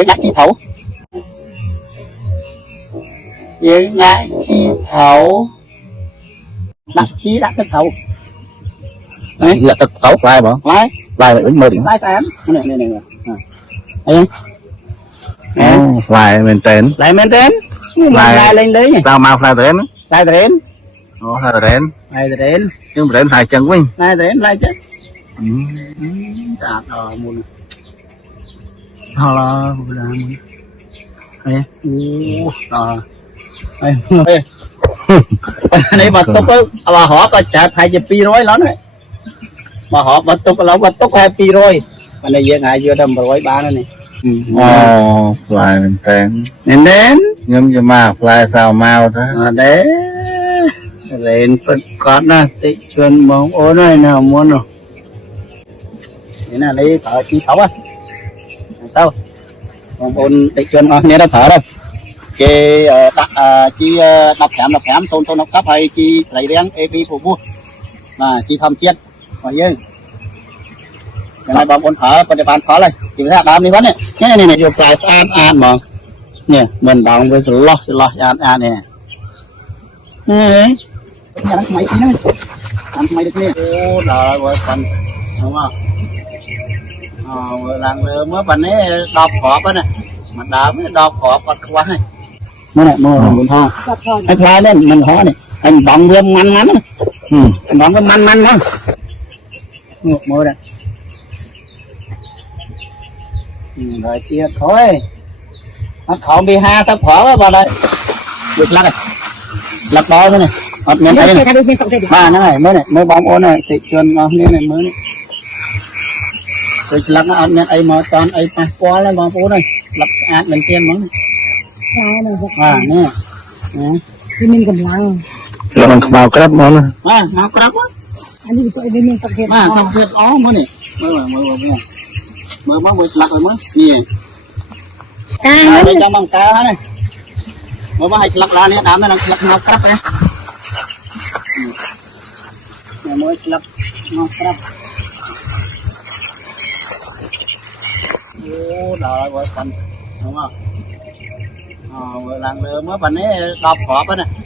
Tiếng đã chi thấu. Tiếng đã chi thấu. Đặt chi đã cái thấu. Đấy là tất tấu lại bỏ. Lại Lại ứng mơ điểm. lại sáng. Này này này. Thấy không? Lại mình tên. Lại men đến. Lại lên đấy. Sao mau lại đến? Lại đến. Lại đến. Lại đến. Nhưng mà đến hai chân quên. Lại đến lại chứ. Dạ rồi muốn. Hello, đây này bật túc bà họ có chặt 2 rồi lắm này mà họ bật túc là bật túc 2 rồi mà này giờ ngày vừa đâm rồi ba này Lại mình tên. nên đến Nhưng mà lại sao mau đó. đấy lên phật con nè tị chuyên mong ô này nào muốn rồi thế là đi thở chi thấu á tao mong ôn tị chuyên nghe đã thở đâu chi chi đọc khám xôn xôn đọc sắp hay chi lấy đen ep phụ vua mà chi thăm chiết mà dương cái này bọn thở còn để bàn thở này thì ra đám đi vấn này này này dùng phải an mà nè mình đóng với lo an nè nhà đất máy tí nữa ăn máy được nè ô đời ơi phần đúng không làng mới phần ấy đọc hộp á nè mà đọc hộp bật quá này mới này mình ho anh khai lên mình ho này anh bóng thêm man anh bóng cái man đó mưa đây rồi chia thôi nó khổ bị ha sắp khổ vào đây được lắc này lắc đó thế này ọt miếng thấy này ba nó này mới bóng ô này thị trường ngon như này mới này rồi lắc nó ọt miếng ấy mà toàn ấy ta quá lên bóng ô này lắc ạt lên tiền món nè thì mình cầm lăng Rồi mình không vào cái đắp món nữa. nào có đắp á anh đi tụi mình tập hiện xong việc ó mới này mới lắc rồi mới gì ca đây trong bằng cá này mới hay lắc ra này đám này lắc nào cắt đấy mới lắc nào cắt ô đời ơi phần đúng không làng mới phần ấy đọc hộp á này